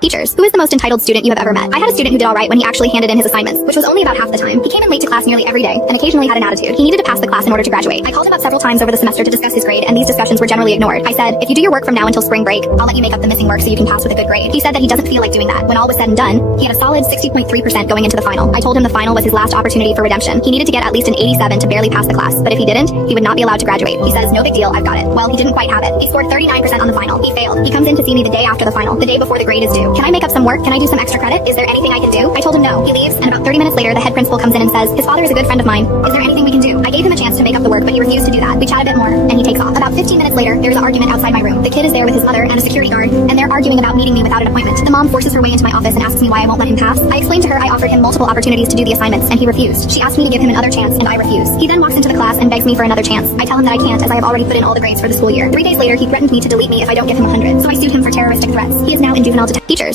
Teachers, who is the most entitled student you have ever met? I had a student who did all right when he actually handed in his assignments, which was only about half the time. He came in late to class nearly every day, and occasionally had an attitude. He needed to pass the class in order to graduate. I called him up several times over the semester to discuss his grade, and these discussions were generally ignored. I said, if you do your work from now until spring break, I'll let you make up the missing work so you can pass with a good grade. He said that he doesn't feel like doing that. When all was said and done, he had a solid 60.3% going into the final. I told him the final was his last opportunity for redemption. He needed to get at least an 87 to barely pass the class, but if he didn't, he would not be allowed to graduate. He says, no big deal, I've got it. Well, he didn't quite have it. He scored 39% on the final. He failed. He comes in to see me the day after the final, the day before the grade is due. Can I make up some work? Can I do some extra credit? Is there anything I can do? I told him no. He leaves, and about 30 minutes later, the head principal comes in and says, his father is a good friend of mine. Is there anything we can do? I gave him a chance to make up the work, but he refused to do that. We chat a bit more, and he takes off. About 15 minutes later, there's an argument outside my room. The kid is there with his mother and a security guard, and they're arguing about meeting me without an appointment. The mom forces her way into my office and asks me why I won't let him pass. I explained to her I offered him multiple opportunities to do the assignments, and he refused. She asked me to give him another chance, and I refuse. He then walks into the class and begs me for another chance. I tell him that I can't, as I have already put in all the grades for the school year. 3 days later, he threatened me to delete me if I don't give him 100, so I sued him for terroristic threats. He is now in juvenile detention.